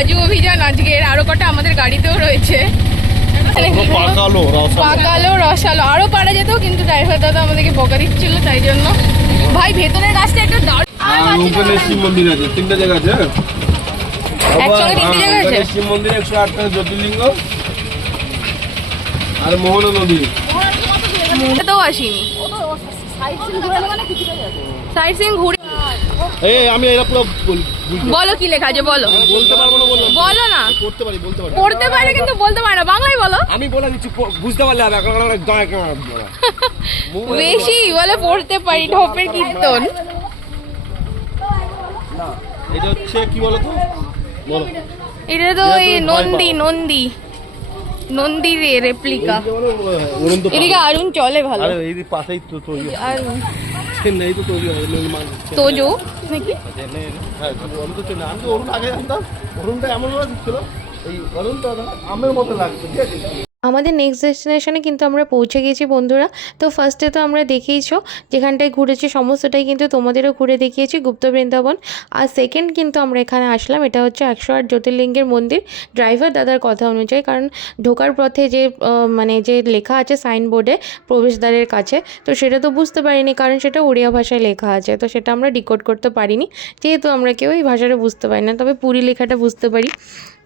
কাজু অভিযান আজকের, আরো কটা আমাদের গাড়িতেও রয়েছে। পাকালো রসালো আরো পারা যেত, কিন্তু ড্রাইভার দাদা আমাদেরকে বকা দিচ্ছিল, তাই জন্য। ভাই ভেতরের রাস্তা একটা শিব মন্দির আছে, 3টে জায়গা আছে। একসঙ্গে 3টে জায়গা আছে। শিব মন্দির 108টা জ্যোতির্লিঙ্গ আর মোহনা নদী। তো আসিনি, সাইট সিইং ঘুরে। আমি এরা পুরো বলো কি লেখা আছে, বলো। বলতে পারবো না, বলো না। পড়তে পারে কিন্তু বলতে পারে না, বাংলায় বলো। আমি বলে দিচ্ছি, বুঝতে পারলে হবে। বেশি বলে পড়তে পারি, ঢপের কীর্তন। এটা হচ্ছে কি বলো তো, বলো। এটা তো এই নন্দী রে রেপ্লিকা। এদিকে আরুন চলে ভালো। আরে এই পাশেই তো তৈরি আরুন চেন্নাই তো তৈরি হয় তোজো নাকি? হ্যাঁ অরুণ তো চেন্নাই। আমি তো অরুণ আগে জানতাম, অরুণটা এমন ভাবে দিচ্ছিল, এই অরুণটা আমের মতো লাগছে, ঠিক আছে। আমাদের নেক্সট ডেস্টিনেশনে কিন্তু আমরা পৌঁছে গেছি বন্ধুরা। তো ফার্স্টে তো আমরা দেখেইছো যেখানটায় ঘুরেছি সমস্তটাই কিন্তু তোমাদেরও ঘুরে দেখিয়েছি, গুপ্ত বৃন্দাবন। আর সেকেন্ড কিন্তু আমরা এখানে আসলাম, এটা হচ্ছে 108 জ্যোতির্লিঙ্গের মন্দির ড্রাইভার দাদার কথা অনুযায়ী। কারণ ঢোকার পথে যে মানে যে লেখা আছে সাইনবোর্ডে প্রবেশদ্বারের কাছে, তো সেটা তো বুঝতে পারিনি, কারণ সেটা উড়িয়া ভাষায় লেখা আছে। তো সেটা আমরা ডিকোড করতে পারিনি, যেহেতু আমরা কেউ এই ভাষাটা বুঝতে পারি না। তবে পুরী লেখাটা বুঝতে পারি,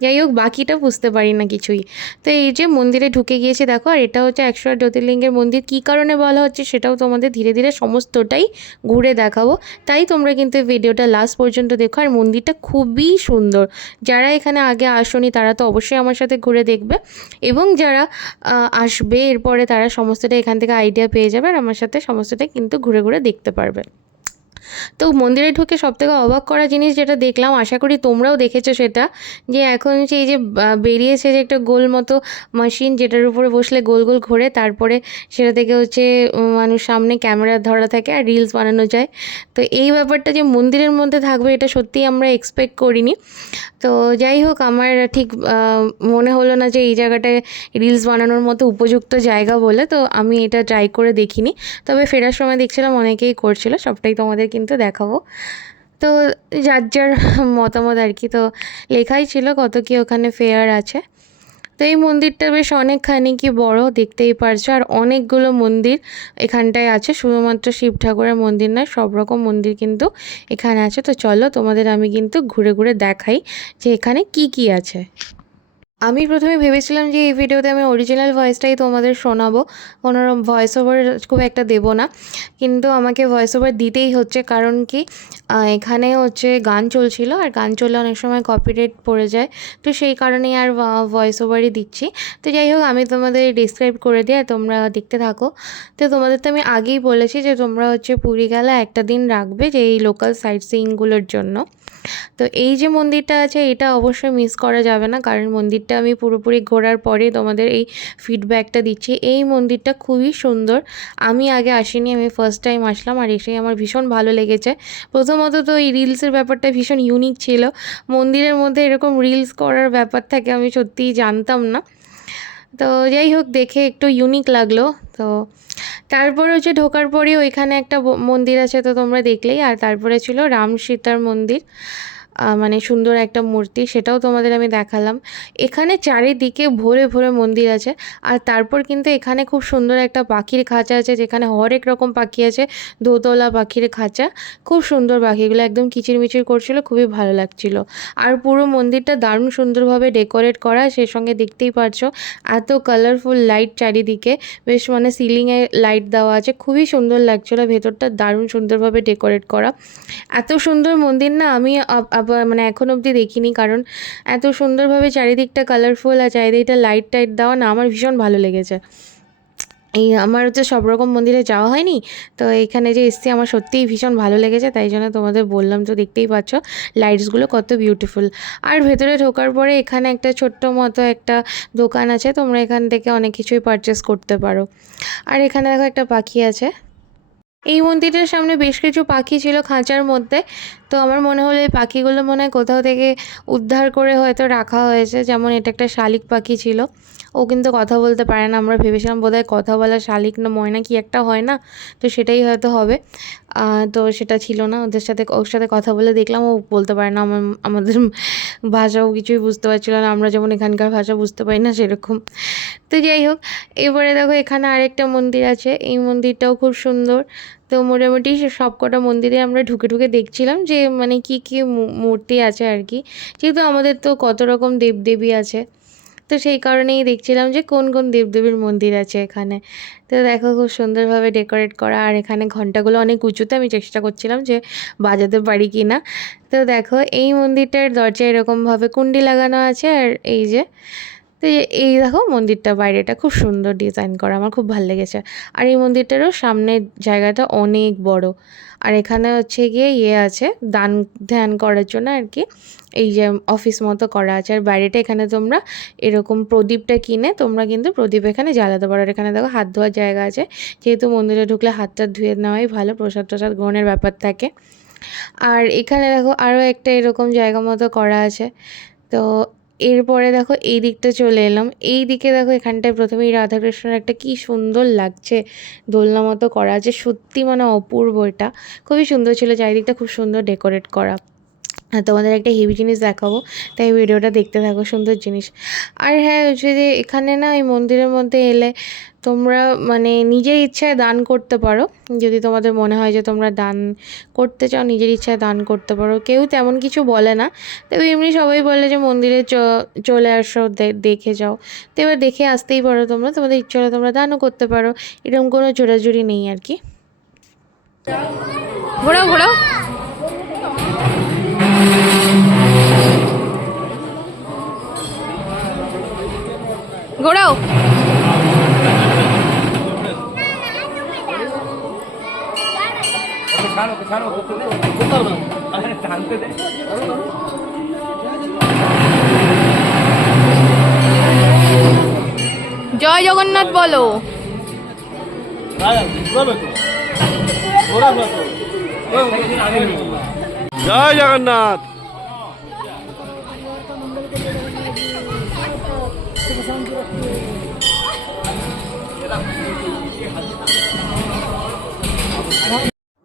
যাই হোক বাকিটা বুঝতে পারি না কিছুই। তো এই যে মন্দিরে ঢুকে গিয়েছে দেখো, আর এটা হচ্ছে 108 জ্যোতির্লিঙ্গের মন্দির। কী কারণে বলা হচ্ছে সেটাও তোমাদের ধীরে ধীরে সমস্তটাই ঘুরে দেখাবো, তাই তোমরা কিন্তু ভিডিওটা লাস্ট পর্যন্ত দেখো। আর মন্দিরটা খুবই সুন্দর, যারা এখানে আগে আসোনি তারা তো অবশ্যই আমার সাথে ঘুরে দেখবে, এবং যারা আসবে এরপরে তারা সমস্তটা এখান থেকে আইডিয়া পেয়ে যাবে, আর আমার সাথে সমস্তটাই কিন্তু ঘুরে ঘুরে দেখতে পারবে। তো মন্দিরে ঢুকে সবথেকে অবাক করা জিনিস যেটা দেখলাম, আশা করি তোমরাও দেখেছো সেটা, যে এখন সেই যে বেরিয়েছে যে একটা গোল মতো মেশিন, যেটার উপরে বসলে গোল গোল ঘোরে, তারপরে সেটা থেকে হচ্ছে মানুষ সামনে ক্যামেরা ধরা থাকে আর রিলস বানানো যায়। তো এই ব্যাপারটা যে মন্দিরের মধ্যে থাকবে এটা সত্যিই আমরা এক্সপেক্ট করিনি। তো যাই হোক, আমার ঠিক মনে হলো না যে এই জায়গাটায় রিলস বানানোর মতো উপযুক্ত জায়গা বলে, তো আমি এটা ট্রাই করে দেখিনি। তবে ফেরার সময় দেখছিলাম অনেকেই করছিল, সবটাই তোমাদের কিন্তু দেখাবো। তো যার যার মতামত আর কি। তো লেখাই ছিল কত কি ওখানে ফেয়ার আছে। তো এই মন্দিরটা বেশ অনেকখানি কি বড়, দেখতেই পারছো। আর অনেকগুলো মন্দির এখানটায় আছে, শুধুমাত্র শিব ঠাকুরের মন্দির নয়, সব রকম মন্দির কিন্তু এখানে আছে। তো চলো তোমাদের আমি কিন্তু ঘুরে ঘুরে দেখাই যে এখানে কি কি আছে। আমি প্রথমে ভেবেছিলাম যে এই ভিডিওতে আমি অরিজিনাল ভয়েসটাই তোমাদের শোনাবো, কোনো ভয়েস ওভার খুব একটা দেবো না, কিন্তু আমাকে ভয়েস ওভার দিতেই হচ্ছে। কারণ কি এখানে হচ্ছে গান চলছিল, আর গান চললে অনেক সময় কপিরাইট পড়ে যায়, তো সেই কারণেই আর ভয়েস ওভারই দিচ্ছি। তো যাই হোক, আমি তোমাদের ডিসক্রাইব করে দিই আর তোমরা দেখতে থাকো। তো তোমাদের তো আমি আগেই বলেছি যে তোমরা হচ্ছে পুরী গেলে একটা দিন রাখবে যে এই লোকাল সাইট সিইংগুলোর জন্য। তো এই যে মন্দিরটা আছে এটা অবশ্যই মিস করা যাবে না, কারণ মন্দিরটা আমি পুরোপুরি ঘোরার পরে তোমাদের এই ফিডব্যাকটা দিচ্ছি। এই মন্দিরটা খুবই সুন্দর, আমি আগে আসিনি, আমি ফার্স্ট টাইম আসলাম, আর এসেই আমার ভীষণ ভালো লেগেছে। প্রথমত তো এই রিলসের ব্যাপারটা ভীষণ ইউনিক ছিল, মন্দিরের মধ্যে এরকম রিলস করার ব্যাপার থাকে আমি সত্যিই জানতাম না। তো যাই হোক, দেখে একটু ইউনিক লাগলো। তো তারপরে হচ্ছে ঢোকার পরে ওইখানে একটা মন্দির আছে, তো তোমরা দেখলেই। আর তারপরে ছিল রাম সীতার মন্দির, মানে সুন্দর একটা মূর্তি, সেটাও তোমাদের আমি দেখালাম। এখানে চারিদিকে ভরে ভরে মন্দির আছে। আর তারপর কিন্তু এখানে খুব সুন্দর একটা পাখির খাঁচা আছে, যেখানে হরেক রকম পাখি আছে, দোতলা পাখির খাঁচা, খুব সুন্দর পাখিগুলো একদম কিচিরমিচির করছিল, খুবই ভালো লাগছিল। আর পুরো মন্দিরটা দারুণ সুন্দরভাবে ডেকোরেট করা, সেই সঙ্গে দেখতেই পারছো এত কালারফুল লাইট চারিদিকে, বেশ মানে সিলিংয়ে লাইট দেওয়া আছে, খুবই সুন্দর লাগছিলো। ভেতরটা দারুণ সুন্দরভাবে ডেকোরেট করা, এত সুন্দর মন্দির না আমি মানে এখন অবধি দেখিনি। কারণ এত সুন্দরভাবে চারিদিকটা কালারফুল আর চারিদিকটা লাইট টাইট দেওয়া না, আমার ভীষণ ভালো লেগেছে। এই আমার হচ্ছে সব রকম মন্দিরে যাওয়া হয়নি, তো এখানে যে এসছি আমার সত্যিই ভীষণ ভালো লেগেছে, তাই জন্য তোমাদের বললাম। তো দেখতেই পাচ্ছ লাইটসগুলো কত বিউটিফুল। আর ভেতরে ঢোকার পরে এখানে একটা ছোট্ট মতো একটা দোকান আছে, তোমরা এখান থেকে অনেক কিছুই পারচেস করতে পারো। আর এখানে দেখো একটা পাখি আছে। এই মন্দিরটার সামনে বেশ কিছু পাখি ছিল খাঁচার মধ্যে। তো আমার মনে হলো এই পাখিগুলো মনে হয় কোথাও থেকে উদ্ধার করে হয়তো রাখা হয়েছে। যেমন এটা একটা শালিক পাখি ছিল, ও কিন্তু কথা বলতে পারে না। আমরা ভেবেছিলাম বোধহয় কথা বলা শালিক না ময়না কি একটা হয় না, তো সেটাই হয়তো হবে। তো সেটা ছিল না। ওর সাথে কথা বলে দেখলাম ও বলতে পারে না, আমাদের ভাষাও কিছুই বুঝতে পারছিল না, আমরা যেমন এখানকার ভাষা বুঝতে পারি না সেরকম। তো যাই হোক, এবারে দেখো এখানে আরেকটা মন্দির আছে, এই মন্দিরটাও খুব সুন্দর। তো মোটামুটি সব কটা মন্দিরে আমরা ঢুকে ঢুকে দেখছিলাম যে মানে কি কি মূর্তি আছে আর কি, যেহেতু আমাদের তো কত রকম দেবদেবী আছে, তো সেই কারণেই দেখছিলাম যে কোন কোন দেবদেবীর মন্দির আছে এখানে। তো দেখো খুব সুন্দরভাবে ডেকোরেট করা, আর এখানে ঘন্টাগুলো অনেক উঁচুতে, আমি চেষ্টা করছিলাম যে বাজাতে পারি কি না। তো দেখো এই মন্দিরটার দরজায় এরকমভাবে কুণ্ডি লাগানো আছে, আর এই যে তো এই দেখো মন্দিরটা বাইরেটা খুব সুন্দর ডিজাইন করা, আমার খুব ভালো লেগেছে। আর এই মন্দিরটারও সামনের জায়গাটা অনেক বড়, আর এখানে হচ্ছে গিয়ে আছে দান ধ্যান করার জন্য আর কি, এই যে অফিস মতো করা আছে। আর বাইরেটা এখানে তোমরা এরকম প্রদীপটা কিনে তোমরা কিন্তু প্রদীপ এখানে জ্বালাতে পারো। আর এখানে দেখো হাত ধোয়ার জায়গা আছে, যেহেতু মন্দিরে ঢুকলে হাতটা ধুয়ে নেওয়াই ভালো, প্রসাদ টসাদ গ্রহণের ব্যাপার থাকে। আর এখানে দেখো আরও একটা এরকম জায়গা মতো করা আছে। তো এরপরে দেখো এই দিকটা চলে এলাম, এই দিকে দেখো এখানটায় প্রথমেই রাধাকৃষ্ণের একটা কি সুন্দর লাগছে দোলনা মতো করা আছে, সত্যি মানে অপূর্ব, এটা খুবই সুন্দর ছিল, চারিদিকটা খুব সুন্দর ডেকোরেট করা। তোমাদের একটা হেভি জিনিস দেখাবো, তাই ভিডিওটা দেখতে থাকো, সুন্দর জিনিস। আর হ্যাঁ, যদি এখানে না এই মন্দিরের মধ্যে এলে তোমরা মানে নিজের ইচ্ছায় দান করতে পারো, যদি তোমাদের মনে হয় যে তোমরা দান করতে চাও, নিজের ইচ্ছায় দান করতে পারো, কেউ তেমন কিছু বলে না। তবে এমনি সবাই বলে যে মন্দিরে চলে আসো, দেখে যাও। তো এবার দেখে আসতেই পারো তোমরা, তোমাদের ইচ্ছা হলে তোমরা দানও করতে পারো, এরকম কোনো জোরাজুরি নেই আর কি। ঘোরাও ঘোরাও। ঘোরাও। জয় জগন্নাথ বলো। জয় জগন্নাথ।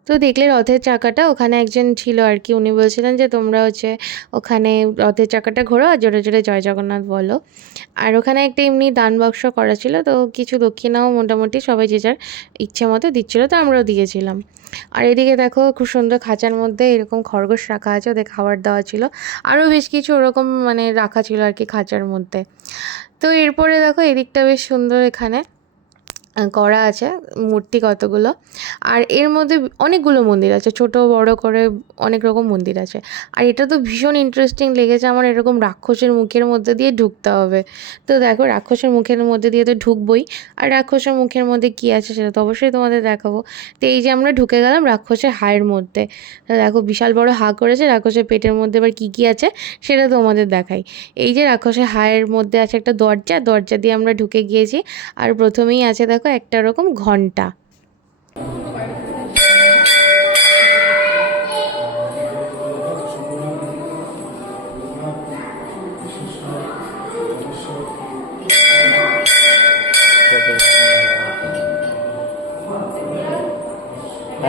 তো দেখলে রথের চাকাটা, ওখানে একজন ছিল আর কি, উনি বলছিলেন যে তোমরা হচ্ছে ওখানে রথের চাকাটা ঘোরো আর জোরে জোরে জয় জগন্নাথ বলো। আর ওখানে একটা এমনি দান বাক্স করা ছিল, তো কিছু দক্ষিণাও মোটামুটি সবাই যে যার ইচ্ছে মতো দিচ্ছিলো, তো আমরাও দিয়েছিলাম। আর এদিকে দেখো খুব সুন্দর খাঁচার মধ্যে এরকম খরগোশ রাখা আছে, ওদের খাবার দেওয়া ছিল, আরও বেশ কিছু ওরকম মানে রাখা ছিল আর কি খাঁচার মধ্যে। তো এরপরে দেখো এদিকটা বেশ সুন্দর এখানে করা আছে মূর্তি কতগুলো। আর এর মধ্যে অনেকগুলো মন্দির আছে, ছোট বড় করে অনেক রকম মন্দির আছে। আর এটা তো ভীষণ ইন্টারেস্টিং লেগেছে আমার, এরকম রাক্ষসের মুখের মধ্যে দিয়ে ঢুকতে হবে। তো দেখো রাক্ষসের মুখের মধ্যে দিয়ে তো ঢুকবই, আর রাক্ষসের মুখের মধ্যে কী আছে সেটা তো অবশ্যই তোমাদের দেখাবো। তো এই যে আমরা ঢুকে গেলাম রাক্ষসের হায়ের মধ্যে, তো দেখো বিশাল বড় হা করেছে, রাক্ষসের পেটের মধ্যে এবার কী কী আছে সেটা তোমাদের দেখাই। এই যে রাক্ষসের হায়ের মধ্যে আছে একটা দরজা দিয়ে আমরা ঢুকে গিয়েছি। আর প্রথমেই আছে দেখো একটা রকম ঘন্টা।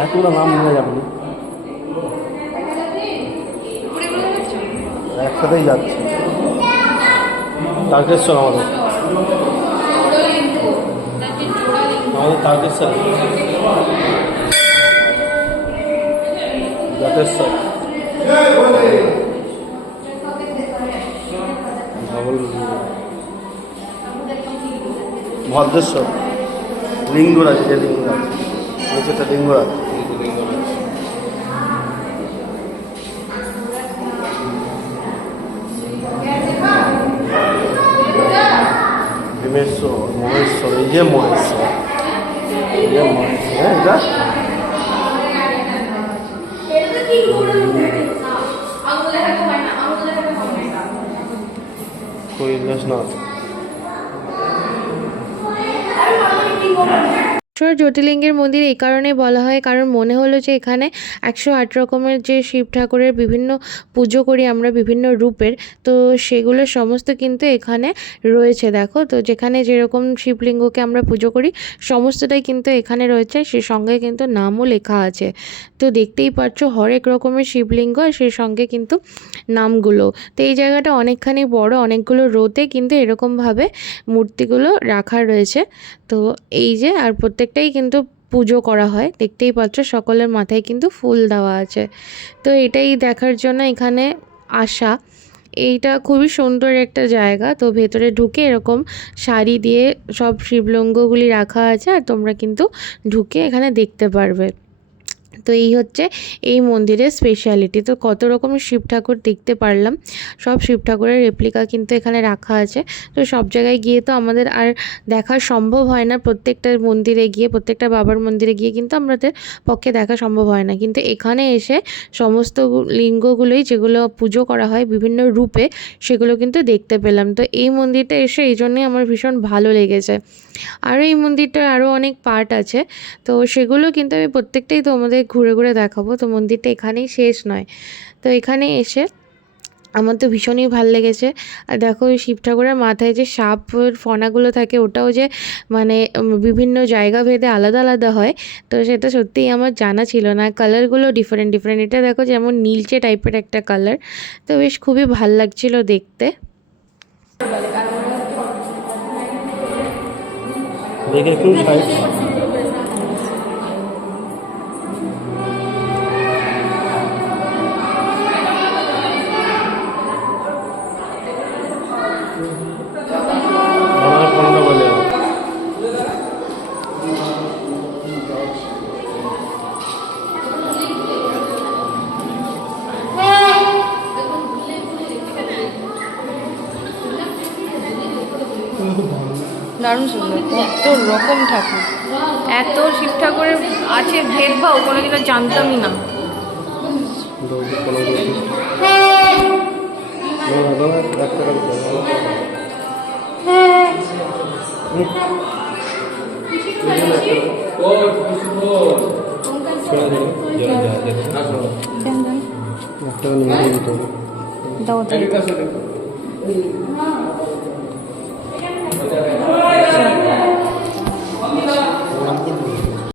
এতগুলো নাম মনে যাবে না, একসাথেই যাচ্ছে। তারকেশ্বর আমাদের তারকেশ্বর, যথেশ্বর, ভদ্রেশ্বর, লিঙ্গরাজ, যে লিঙ্গরাজ সেটা লিঙ্গরাজ, ভীমেশ্বর, মহেশ্বর, এই যে মহেশ্বর, হ্যাঁ এটা কৈলাসনাথ। অষ্টর জ্যোতির্লিঙ্গের মন্দির এই কারণে বলা হয় কারণ মনে হলো যে এখানে 108 রকমের যে শিব ঠাকুরের বিভিন্ন পুজো করি আমরা বিভিন্ন রূপের, তো সেগুলো সমস্ত কিন্তু এখানে রয়েছে। দেখো তো যেখানে যেরকম শিবলিঙ্গকে আমরা পুজো করি সমস্তটাই কিন্তু এখানে রয়েছে, সে সঙ্গে কিন্তু নামও লেখা আছে। তো দেখতেই পাচ্ছ হরেক রকমের শিবলিঙ্গ আর সেই সঙ্গে কিন্তু নামগুলো। তো এই জায়গাটা অনেকখানি বড়, অনেকগুলো রোতে কিন্তু এরকমভাবে মূর্তিগুলো রাখা রয়েছে। তো এই যে আর প্রত্যেকটাই কিন্তু পুজো করা হয়, দেখতেই পাচ্ছ সকলের মাথায় কিন্তু ফুল দেওয়া আছে। তো এটাই দেখার জন্য এখানে আসা। এইটা খুবই সুন্দর একটা জায়গা। তো ভেতরে ঢুকে এরকম শাড়ি দিয়ে সব শিবলিঙ্গগুলি রাখা আছে আর তোমরা কিন্তু ঢুকে এখানে দেখতে পারবে। তো এই হচ্ছে এই মন্দিরের স্পেশালিটি। তো কত রকমের শিব ঠাকুর দেখতে পারলাম, সব শিব ঠাকুরের রেপ্লিকা কিন্তু এখানে রাখা আছে। তো সব জায়গায় গিয়ে তো আমাদের আর দেখা সম্ভব হয় না, প্রত্যেকটা মন্দিরে গিয়ে প্রত্যেকটা বাবার মন্দিরে গিয়ে কিন্তু আমাদের পক্ষে দেখা সম্ভব হয় না, কিন্তু এখানে এসে সমস্ত লিঙ্গগুলোই যেগুলো পুজো করা হয় বিভিন্ন রূপে সেগুলো কিন্তু দেখতে পেলাম। তো এই মন্দিরটা এসে এই জন্যই আমার ভীষণ ভালো লেগেছে। আর এই মন্দিরটার আরও অনেক পার্ট আছে, তো সেগুলো কিন্তু আমি প্রত্যেকটাই তোমাদের ঘুরে ঘুরে দেখাবো। তো মন্দিরটা এখানেই শেষ নয়, তো এখানে এসে আমার তো ভীষণই ভালো লেগেছে। আর দেখো ওই শিব ঠাকুরের মাথায় যে সাপের ফনাগুলো থাকে ওটাও যে মানে বিভিন্ন জায়গা ভেদে আলাদা আলাদা হয়, তো সেটা সত্যিই আমার জানা ছিল না। কালারগুলো ডিফারেন্ট ডিফারেন্ট, এটা দেখো যেমন নীলচে টাইপের একটা কালার, তো বেশ খুবই ভাল লাগছিল দেখতে। দেখে একটু সাইড আমার কোনটা বলে দারুণ সুন্দর, কত রকম ঠাকুর, এত শিব ঠাকুরের আছে ভেদভাব কোনো কিছু জানতামই না। দাও